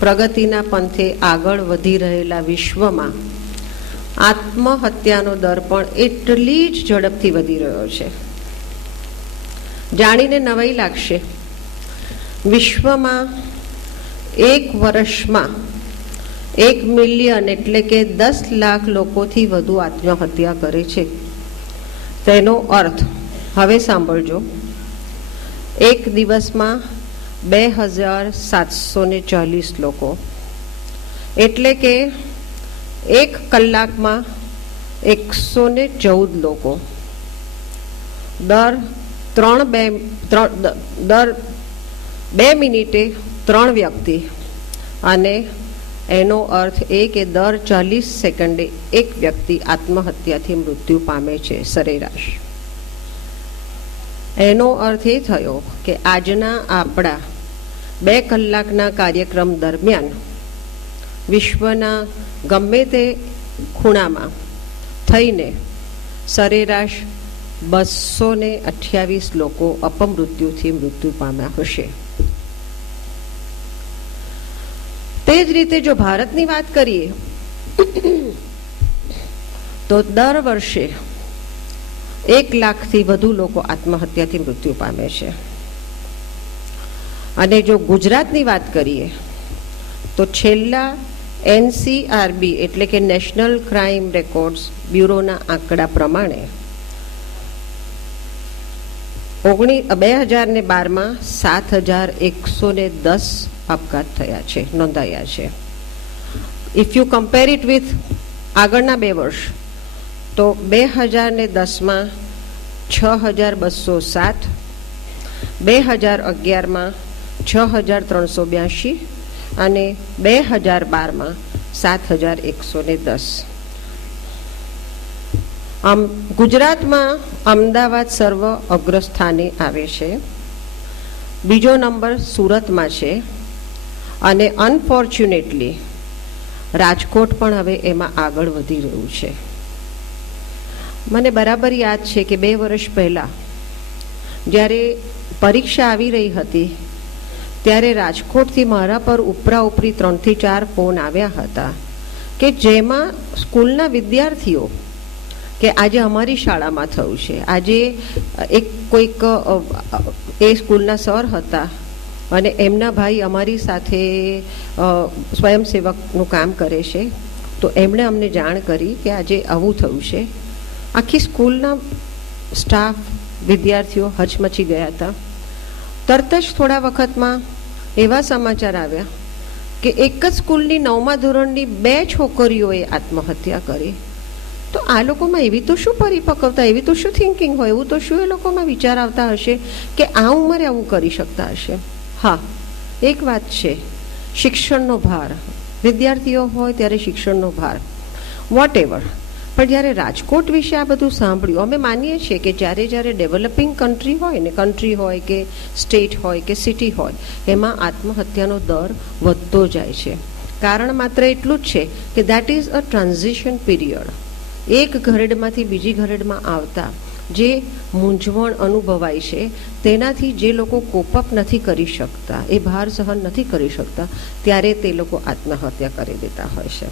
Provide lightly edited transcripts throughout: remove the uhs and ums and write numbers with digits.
પ્રગતિના પંથે આગળ વધી રહેલા વિશ્વમાં આત્મહત્યાનો દર પણ એટલી જ ઝડપથી વધી રહ્યો છે. જાણીને નવાઈ લાગશે, વિશ્વમાં એક વર્ષમાં 1 મિલિયન એટલે કે 10 લાખ લોકોથી વધુ આત્મહત્યા કરે છે. તેનો અર્થ હવે સાંભળજો, એક દિવસમાં 2740 લોકો, એટલે કે 1 કલાકમાં 114 લોકો, દર 2 મિનિટે 3 વ્યક્તિ, અને એનો અર્થ એ કે દર 40 સેકન્ડે 1 વ્યક્તિ આત્મહત્યાથી મૃત્યુ પામે છે સરેરાશ. એનો અર્થ એ થયો કે આજના આપણા 2 કલાકના કાર્યક્રમ દરમિયાન વિશ્વના ગમે તે ખૂણામાં થઈને સરેરાશ 228 લોકો અપમૃત્યુથી મૃત્યુ પામ્યા હશે. તે જ રીતે જો ભારતની વાત કરીએ તો દર વર્ષે 1 લાખથી વધુ લોકો આત્મહત્યાથી મૃત્યુ પામે છે. અને જો ગુજરાતની વાત કરીએ તો છેલ્લા NCRB એટલે કે નેશનલ ક્રાઇમ રેકોર્ડ્સ બ્યુરોના આંકડા પ્રમાણે 2012માં 7110 આપઘાત થયા છે, નોંધાયા છે. If you compare it with આગળના 2 વર્ષ તો 2010માં 6207, 2011માં 6382 અને 2012માં 7110. ગુજરાતમાં અમદાવાદ સર્વ અગ્રસ્થાને આવે છે, બીજો નંબર સુરતમાં છે, અને અનફોર્ચ્યુનેટલી રાજકોટ પણ હવે એમાં આગળ વધી રહ્યું છે. મને બરાબર યાદ છે કે 2 વર્ષ પહેલાં જ્યારે પરીક્ષા આવી રહી હતી ત્યારે રાજકોટથી મારા પર ઉપરાઉપરી 3 થી 4 ફોન આવ્યા હતા કે જેમાં સ્કૂલના વિદ્યાર્થીઓ કે આજે અમારી શાળામાં થયું છે. આજે કોઈક એ સ્કૂલના સર હતા અને એમના ભાઈ અમારી સાથે સ્વયંસેવકનું કામ કરે છે, તો એમણે અમને જાણ કરી કે આજે આવું થયું છે. આખી સ્કૂલના સ્ટાફ વિદ્યાર્થીઓ હચમચી ગયા હતા. તરત જ થોડા વખતમાં એવા સમાચાર આવ્યા કે એક જ સ્કૂલની 9મા ધોરણની 2 છોકરીઓએ આત્મહત્યા કરી. તો આ લોકોમાં એવી તો શું પરિપક્વતા, એવી તો શું થિંકિંગ હોય, એવું તો શું એ લોકોમાં વિચાર આવતા હશે કે આ ઉંમરે આવું કરી શકતા હશે. હા, એક વાત છે, શિક્ષણનો ભાર, વિદ્યાર્થીઓ હોય ત્યારે શિક્ષણનો ભાર, વોટ એવર. પણ જ્યારે રાજકોટ વિશે આ બધું સાંભળ્યું, અમે માનીએ છીએ કે જ્યારે ડેવલપિંગ કન્ટ્રી હોય ને, કન્ટ્રી હોય કે સ્ટેટ હોય કે સિટી હોય, એમાં આત્મહત્યાનો દર વધતો જાય છે. કારણ માત્ર એટલું જ છે કે that is a transition period. એક ઘરેડમાંથી બીજી ઘરેડમાં આવતા જે મૂંઝવણ અનુભવાય છે તેનાથી જે લોકો કોપઅપ નથી કરી શકતા, એ ભાર સહન નથી કરી શકતા, ત્યારે તે લોકો આત્મહત્યા કરી દેતા હોય છે.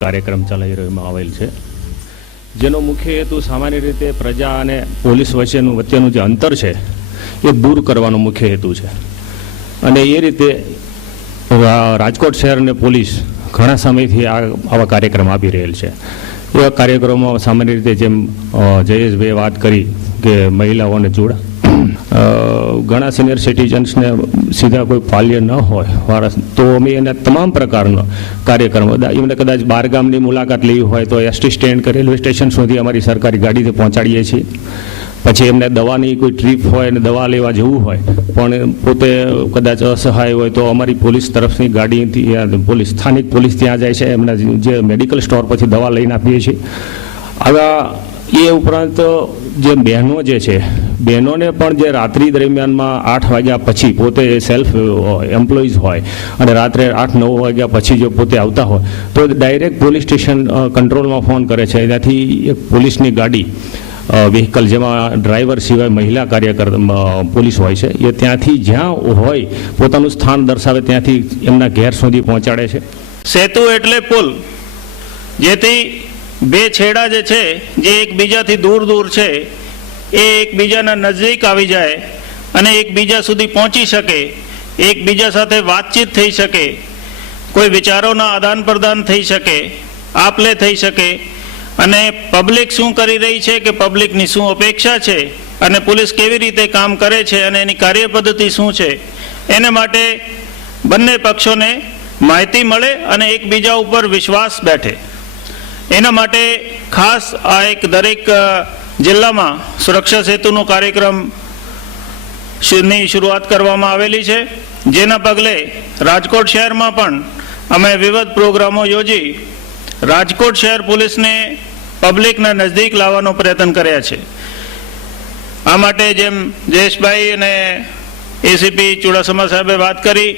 કાર્યક્રમ ચલાવી રહ્યો આવેલ છે. જેનો મુખ્ય હેતુ સામાન્ય રીતે પ્રજા અને પોલીસ વચ્ચેનું જે અંતર છે એ દૂર કરવાનો મુખ્ય હેતુ છે. અને એ રીતે રાજકોટ શહેર અને પોલીસ ઘણા સમયથી આવા કાર્યક્રમ આપી રહેલ છે. એવા કાર્યક્રમો સામાન્ય રીતે જેમ જયેશભાઈએ વાત કરી કે મહિલાઓને જોડા, ઘણા સિનિયર સિટીઝન્સને સીધા કોઈ પાલ્ય ન હોય વારસ, તો અમે એના તમામ પ્રકારનો કાર્યક્રમ, એમને કદાચ બહારગામની મુલાકાત લેવી હોય તો એસટી સ્ટેન્ડ કે રેલવે સ્ટેશન સુધી અમારી સરકારી ગાડીથી પહોંચાડીએ છીએ. પછી એમને દવાની કોઈ ટ્રીપ હોય અને દવા લેવા જવું હોય પણ પોતે કદાચ અસહાય હોય તો અમારી પોલીસ તરફની ગાડીથી સ્થાનિક પોલીસ ત્યાં જાય છે, એમના જે મેડિકલ સ્ટોર પછી દવા લઈને આપીએ છીએ. આવા એ ઉપરાંત જે બહેનો જે છે, બહેનોને પણ જે રાત્રિ દરમિયાનમાં 8 વાગ્યા પછી પોતે સેલ્ફ એમ્પ્લોઈઝ હોય અને રાત્રે 8-9 વાગ્યા પછી જો પોતે આવતા હોય તો ડાયરેક્ટ પોલીસ સ્ટેશન કંટ્રોલમાં ફોન કરે છે. એનાથી એક પોલીસની ગાડી વ્હીકલ જેમાં ડ્રાઈવર સિવાય મહિલા કાર્યકર પોલીસ હોય છે, એ ત્યાંથી જ્યાં હોય પોતાનું સ્થાન દર્શાવે ત્યાંથી એમના ઘેર સુધી પહોંચાડે છે. સેતુ એટલે પુલ, જેથી બે છેડા જે છે જે એકબીજાથી દૂર દૂર છે એ એકબીજાના નજીક આવી જાય અને એકબીજા સુધી પહોંચી શકે, એકબીજા સાથે વાતચીત થઈ શકે, કોઈ વિચારોના આદાન પ્રદાન થઈ શકે, આપ-લે થઈ શકે, અને પબ્લિક શું કરી રહી છે કે પબ્લિકની શું અપેક્ષા છે અને પોલીસ કેવી રીતે કામ કરે છે અને એની કાર્યપદ્ધતિ શું છે, એને માટે બંને પક્ષોને માહિતી મળે અને એકબીજા ઉપર વિશ્વાસ બેઠે. એના માટે ખાસ આ એક દરેક જિલ્લામાં સુરક્ષા સેતુનો કાર્યક્રમ ની શરૂઆત કરવામાં આવેલી છે, જેના પગલે રાજકોટ શહેરમાં પણ અમે વિવિધ પ્રોગ્રામો યોજી રાજકોટ શહેર પોલીસને પબ્લિકના નજદીક લાવવાનો પ્રયત્ન કર્યા છે. આ માટે જેમ જયેશભાઈ અને એસીપી ચુડાસમા સાહેબે વાત કરી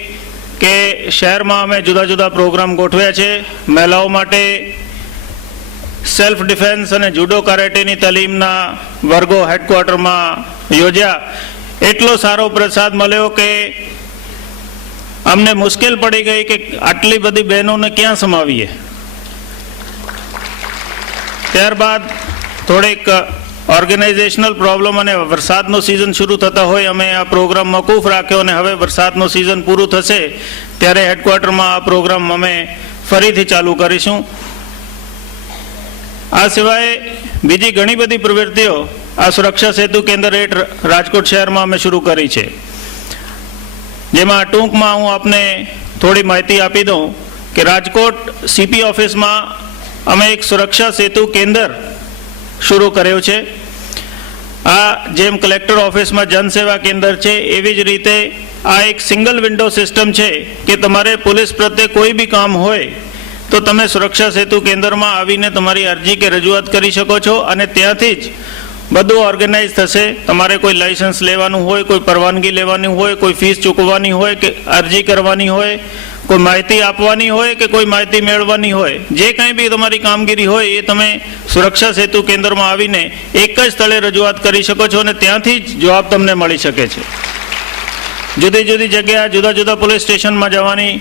કે શહેરમાં અમે જુદા જુદા પ્રોગ્રામ ગોઠવ્યા છે. મહિલાઓ માટે સેલ્ફ ડિફેન્સ અને જુડો કરાટેની તાલીમના વર્ગો હેડક્વાર્ટરમાં યોજ્યા. એટલો સારો પ્રસાદ મળ્યો કે અમને મુશ્કેલ પડી ગઈ કે આટલી બધી બહેનોને ક્યાં સમાવીએ. ત્યારબાદ થોડીક ઓર્ગેનાઇઝેશનલ પ્રોબ્લેમ અને વરસાદનો સિઝન શરૂ થતા હોય અમે આ પ્રોગ્રામ મોકૂફ રાખ્યો અને હવે વરસાદનો સિઝન પૂરું થશે ત્યારે હેડક્વાર્ટરમાં આ પ્રોગ્રામ અમે ફરીથી ચાલુ કરીશું. આ સિવાય બીજી ઘણી બધી પ્રવૃત્તિઓ આ સુરક્ષા સેતુ કેન્દ્ર હેઠળ રાજકોટ શહેરમાં અમે શરૂ કરી છે, જેમાં ટૂંકમાં હું આપને થોડી માહિતી આપી દઉં કે રાજકોટ સીપી ઓફિસમાં અમે એક સુરક્ષા સેતુ કેન્દ્ર શરૂ કર્યો છે. આ જેમ કલેક્ટર ઓફિસમાં જનસેવા કેન્દ્ર છે એવી જ રીતે આ એક સિંગલ વિન્ડો સિસ્ટમ છે કે તમારે પોલીસ પ્રત્યે કોઈ બી કામ હોય તો તમે સુરક્ષા સેતુ કેન્દ્રમાં આવીને તમારી અરજી કે રજૂઆત કરી શકો છો અને ત્યાંથી જ બધું ઓર્ગેનાઇઝ થશે. તમારે કોઈ લાયસન્સ લેવાનું હોય, કોઈ પરવાનગી લેવાની હોય, કોઈ ફીસ ચૂકવવાની હોય કે અરજી કરવાની હોય, કોઈ માહિતી આપવાની હોય કે કોઈ માહિતી મેળવવાની હોય, જે કંઈ બી તમારી કામગીરી હોય એ તમે સુરક્ષા સેતુ કેન્દ્રમાં આવીને એક જ સ્થળે રજૂઆત કરી શકો છો અને ત્યાંથી જ જવાબ તમને મળી શકે છે. જુદી જુદી જગ્યા જુદા જુદા પોલીસ સ્ટેશનમાં જવાની